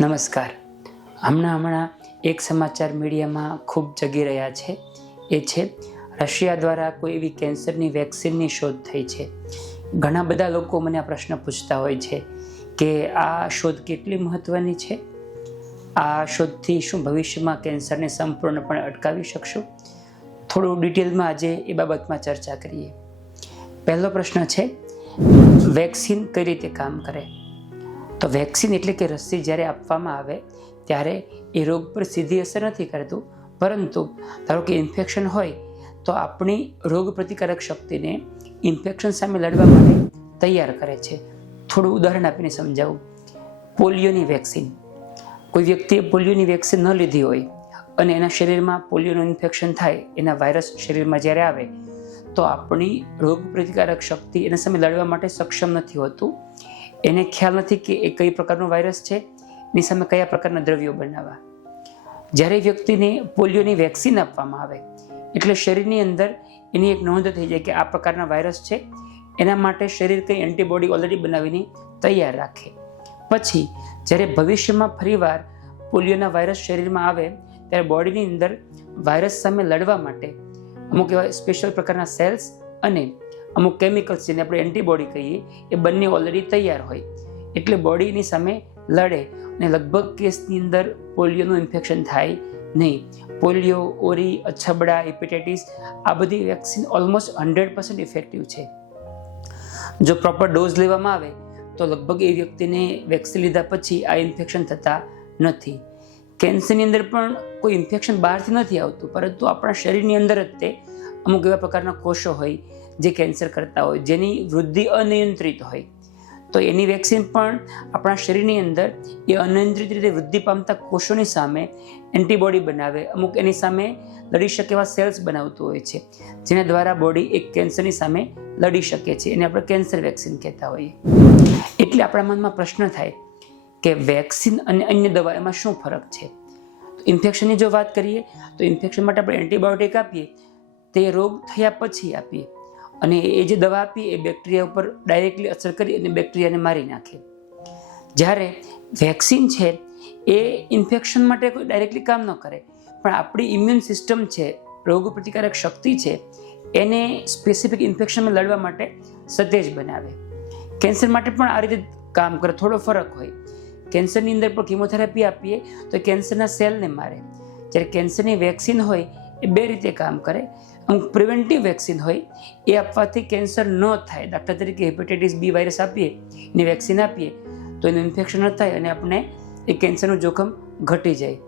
નમસ્કાર. હમણાં હમણાં એક સમાચાર મીડિયામાં ખૂબ જગી રહ્યા છે. એ છે, રશિયા દ્વારા કોઈ એવી કેન્સરની વેક્સિનની શોધ થઈ છે. ઘણા બધા લોકો મને આ પ્રશ્ન પૂછતા હોય છે કે આ શોધ કેટલી મહત્ત્વની છે? આ શોધથી શું ભવિષ્યમાં કેન્સરને સંપૂર્ણપણે અટકાવી શકશું? થોડું ડિટેલમાં આજે એ બાબતમાં ચર્ચા કરીએ. પહેલો પ્રશ્ન છે, વેક્સિન કઈ રીતે કામ કરે? તો વેક્સિન એટલે કે રસી જ્યારે આપવામાં આવે, ત્યારે એ રોગ પર સીધી અસર નથી કરતું. પરંતુ ધારો કે ઇન્ફેક્શન હોય, તો આપણી રોગ પ્રતિકારક શક્તિને ઇન્ફેક્શન સામે લડવા માટે તૈયાર કરે છે. થોડું ઉદાહરણ આપીને સમજાવું. પોલિયોની વેક્સિન. કોઈ વ્યક્તિએ પોલિયોની વેક્સિન ન લીધી હોય અને એના શરીરમાં પોલિયોનું ઇન્ફેક્શન થાય, એના વાયરસ શરીરમાં જ્યારે આવે, તો આપણી રોગ પ્રતિકારક શક્તિ એના સામે લડવા માટે સક્ષમ નથી હોતું. એને ખ્યાલ નથી કે એ કઈ પ્રકારનો વાયરસ છે. એની સામે કયા પ્રકારના દ્રવ્યો બનાવવા. જ્યારે વ્યક્તિને પોલિયોની વેક્સિન આપવામાં આવે, એટલે શરીરની અંદર એની એક નોંધ થઈ જાય કે આ પ્રકારના વાયરસ છે. એના માટે શરીર કંઈ એન્ટીબોડી ઓલરેડી બનાવીને તૈયાર રાખે. પછી, જ્યારે ભવિષ્યમાં ફરીવાર પોલિયોના વાયરસ શરીરમાં આવે, ત્યારે બોડીની અંદર વાયરસ સામે લડવા માટે અમુક એવા સ્પેશિયલ પ્રકારના સેલ્સ અને અમુક કેમિકલ્સ જેને આપણે એન્ટીબોડી કહીએ, એ બંને ઓલરેડી તૈયાર હોય. એટલે બોડીની સામે લડે અને લગભગ કેસની અંદર પોલિયોનું ઇન્ફેક્શન થાય નહીં. પોલિયો, ઓરી, અછબડા હિપેટાઇટિસ આ બધી vaccine almost hundred percent effective છે. જો પ્રોપર ડોઝ લેવામાં આવે, તો લગભગ એ વ્યક્તિને વેક્સિન લીધા પછી આ ઇન્ફેક્શન થતા નથી. કેન્સરની અંદર પણ કોઈ ઇન્ફેક્શન બહારથી નથી આવતું, પરંતુ આપણા શરીરની અંદર જ તે અમુક એવા પ્રકારના કોષો હોય જે કેન્સર કરતા હોય, જેની વૃદ્ધિ અનિયંત્રિત હોય. તો એની વેક્સિન પણ આપણા શરીરની અંદર એ અનિયંત્રિત રીતે વૃદ્ધિ પામતા કોષોની સામે એન્ટીબોડી બનાવે. અમુક એની સામે લડી શકે એવા સેલ્સ બનાવતું હોય છે, જેના દ્વારા બોડી એક કેન્સરની સામે લડી શકે છે. એને આપણે કેન્સર વેક્સિન કહેતા હોઈએ. એટલે આપણા મનમાં પ્રશ્ન થાય કે વેક્સિન અને અન્ય દવા એમાં શું ફરક છે? ઇન્ફેક્શનની જો વાત કરીએ, તો ઇન્ફેક્શન માટે આપણે એન્ટીબાયોટિક આપીએ, તે રોગ થયા પછી આપીએ. અને એ જે દવા આપી, એ બેક્ટેરિયા ઉપર ડાયરેક્ટલી અસર કરી અને બેક્ટેરિયાને મારી નાખે. જ્યારે વેક્સિન છે, એ ઇન્ફેક્શન માટે કોઈ ડાયરેક્ટલી કામ ન કરે, પણ આપણી ઇમ્યુન સિસ્ટમ છે, રોગ પ્રતિકારક શક્તિ છે, એને સ્પેસિફિક ઇન્ફેક્શનમાં લડવા માટે સતેજ બનાવે. કેન્સર માટે પણ આ રીતે કામ કરે, થોડો ફરક હોય. કેન્સરની અંદર પણ કિમોથેરાપી આપીએ, તો કેન્સરના સેલને મારે. જ્યારે કેન્સરની વેક્સિન હોય, એ બે રીતે કામ કરે. અમુક પ્રિવેન્ટિવ વેક્સિન હોય, એ આપવાથી કેન્સર ન થાય. દાખલા તરીકે હેપેટાઇટિસ બી વાયરસ આપીએ એની વેક્સિન આપીએ, તો એનું ઇન્ફેક્શન ન થાય અને આપણે એ કેન્સરનું જોખમ ઘટી જાય.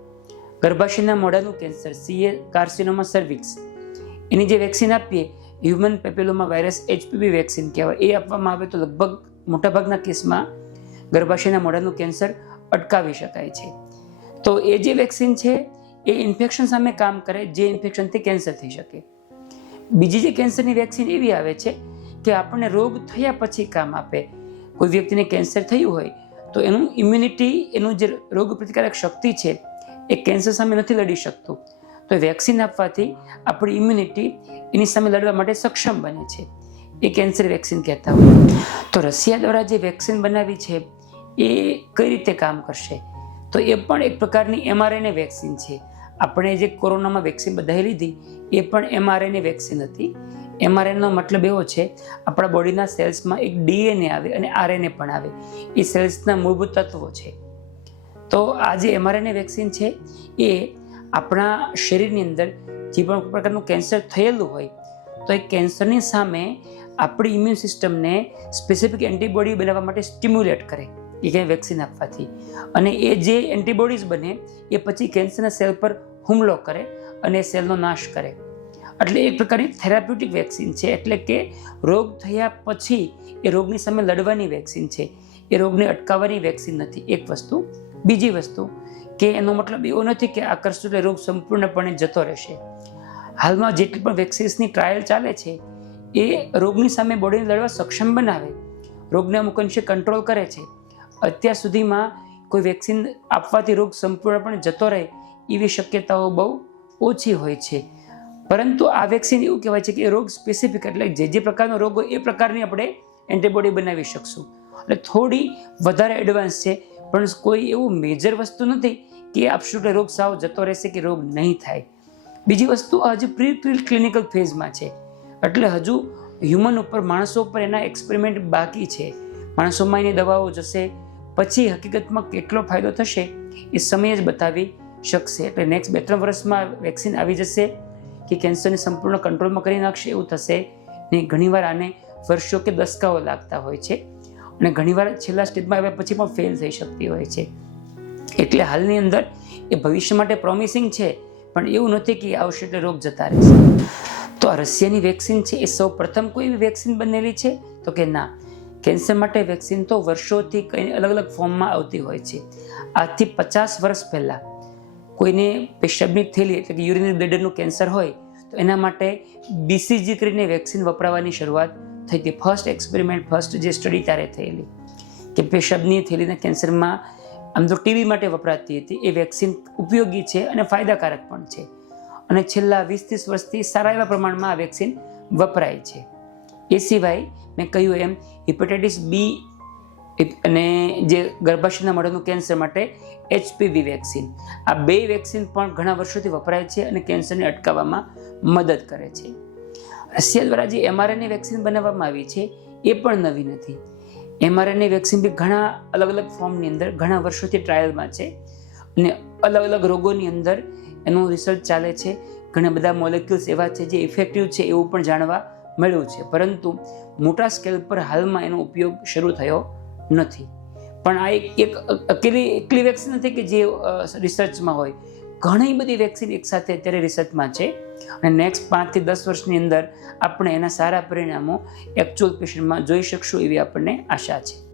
ગર્ભાશયના મોઢાનું કેન્સર સીએ કાર્સિનોમા સર્વિક્સ એની જે વેક્સિન આપીએ human papilloma virus HPV vaccine કહેવાય, એ આપવામાં આવે તો લગભગ મોટાભાગના કેસમાં ગર્ભાશયના મોઢાનું કેન્સર અટકાવી શકાય છે. તો એ જે વેક્સિન છે, એ ઇન્ફેક્શન સામે કામ કરે, જે ઇન્ફેક્શનથી કેન્સર થઈ શકે. બીજી જે કેન્સરની વેક્સિન એવી આવે છે કે આપણને રોગ થયા પછી કામ આપે. કોઈ વ્યક્તિને કેન્સર થયું હોય તો એનું ઇમ્યુનિટી એનું જે રોગ પ્રતિકારક શક્તિ છે એ કેન્સર સામે નથી લડી શકતું. તો વેક્સિન આપવાથી આપણી ઇમ્યુનિટી એની સામે લડવા માટે સક્ષમ બને છે. એ કેન્સર વેક્સિન કહેતા હોય. તો રશિયા દ્વારા જે વેક્સિન બનાવી છે એ કઈ રીતે કામ કરશે? તો એ પણ એક પ્રકારની એમઆરએનએ વેક્સિન છે. આપણે જે કોરોનામાં વેક્સિન બધાએ લીધી, એ પણ એમઆરએનએ વેક્સિન હતી. એમઆરએનનો મતલબ એવો છે, આપણા બોડીના સેલ્સમાં એક ડીએનએ આવે અને આરએનએ પણ આવે. એ સેલ્સના મૂળભૂત તત્વો છે. તો આ જે એમઆરએનએ વેક્સિન છે, એ આપણા શરીરની અંદર જે પણ પ્રકારનું કેન્સર થયેલું હોય, તો એ કેન્સરની સામે આપણી ઇમ્યુન સિસ્ટમને સ્પેસિફિક એન્ટીબોડી બનાવવા માટે સ્ટિમ્યુલેટ કરે. એ વેક્સિન આપવાથી. અને એ જે એન્ટીબોડીઝ બને, એ પછી કેન્સરના સેલ પર હુમલો કરે અને સેલનો નાશ કરે. એટલે એક પ્રકારની થેરાપ્યુટિક વેક્સિન છે. એટલે કે રોગ થયા પછી એ રોગની સામે લડવાની વેક્સિન છે. એ રોગને અટકાવવાની વેક્સિન નથી. એક વસ્તુ. બીજી વસ્તુ કે એનો મતલબ એવો નથી કે આ કરશું એટલે રોગ સંપૂર્ણપણે જતો રહેશે. હાલમાં જેટલી પણ વેક્સિન્સની ટ્રાયલ ચાલે છે, એ રોગની સામે બોડીને લડવા સક્ષમ બનાવે. રોગને અમુક અંશે કંટ્રોલ કરે છે. અત્યાર સુધીમાં કોઈ વેક્સિન આપવાથી રોગ સંપૂર્ણપણે જતો રહે એવી શક્યતાઓ બહુ ઓછી હોય છે. પરંતુ આ વેક્સિન એવું કહેવાય છે કે રોગ સ્પેસિફિક એટલે જે જે પ્રકારનો રોગ હોય એ પ્રકારની આપણે એન્ટીબોડી બનાવી શકશું. એટલે થોડી વધારે એડવાન્સ છે, પણ કોઈ એવું મેજર વસ્તુ નથી કે આપશું રોગ સાવ જતો રહેશે કે રોગ નહીં થાય. બીજી વસ્તુ હજુ પ્રી પ્રી ક્લિનિકલ ફેઝમાં છે. એટલે હજુ હ્યુમન ઉપર માણસો ઉપર એના એક્સપેરિમેન્ટ બાકી છે. માણસોમાં એની દવાઓ જશે પછી હકીકતમાં કેટલો ફાયદો થશે એ સમય જ બતાવી શકશે. એટલે નેક્સ્ટ બે ત્રણ વર્ષમાં વેક્સિન આવી જશે કે કેન્સરને સંપૂર્ણ કંટ્રોલમાં કરી નાખશે એવું થશે. ને ઘણીવાર આને વર્ષો કે દસકાઓ લાગતા હોય છે. અને ઘણીવાર છેલ્લા સ્ટેજમાં આવ્યા પછી પણ ફેલ થઈ શકતી હોય છે. એટલે હાલની અંદર એ ભવિષ્ય માટે પ્રોમિસિંગ છે, પણ એવું નથી કે આવશે એટલે રોગ જતા રહેશે. તો આ રશિયાની વેક્સિન છે, એ સૌ પ્રથમ કોઈ વેક્સિન બનેલી છે? તો કે ના. કેન્સર માટે વેક્સિન તો વર્ષોથી કંઈ અલગ અલગ ફોર્મમાં આવતી હોય છે. આજથી પચાસ વર્ષ પહેલાં કોઈને પેશાબની થેલી એટલે કે યુરિનરી બ્લેડરનું કેન્સર હોય, તો એના માટે બીસીજી કરીને વેક્સિન વપરાવાની શરૂઆત થઈ હતી. ફર્સ્ટ એક્સપેરિમેન્ટ ફર્સ્ટ જે સ્ટડી ત્યારે થયેલી. કે પેશાબની થેલીના કેન્સરમાં આમ તો ટીબી માટે વપરાતી હતી. એ વેક્સિન ઉપયોગી છે અને ફાયદાકારક પણ છે. અને છેલ્લા વીસ ત્રીસ વર્ષથી સારા એવા પ્રમાણમાં આ વેક્સિન વપરાય છે. એ સિવાય મેં કહ્યું એમ હિપેટાઇટિસ બી અને જે ગર્ભાશયના મળેલું કેન્સર માટે એચપીવી વેક્સિન. આ બે વેક્સિન પણ ઘણા વર્ષોથી વપરાય છે અને કેન્સરને અટકાવવામાં મદદ કરે છે. રશિયા દ્વારા જે એમઆરએનએ વેક્સિન બનાવવામાં આવી છે, એ પણ નવી નથી. એમઆરએનએ વેક્સિન બી ઘણા અલગ અલગ ફોર્મની અંદર, ઘણા વર્ષોથી ટ્રાયલમાં છે અને અલગ અલગ રોગોની અંદર એનું રિસર્ચ ચાલે છે. ઘણા બધા મોલેક્યુલ્સ એવા છે જે ઇફેક્ટિવ છે એવું પણ જાણવા મળ્યું છે. પરંતુ મોટા સ્કેલ પર હાલમાં એનો ઉપયોગ શરૂ થયો નથી. પણ આ એક એક, અકેલી, એકલી વેક્સિન નથી કે જે રિસર્ચમાં હોય. ઘણી બધી વેક્સિન એકસાથે અત્યારે રિસર્ચમાં છે. અને નેક્સ્ટ પાંચથી દસ વર્ષની અંદર આપણે એના સારા પરિણામો એકચ્યુઅલ પેશન્ટમાં જોઈ શકશું એવી આપણને આશા છે.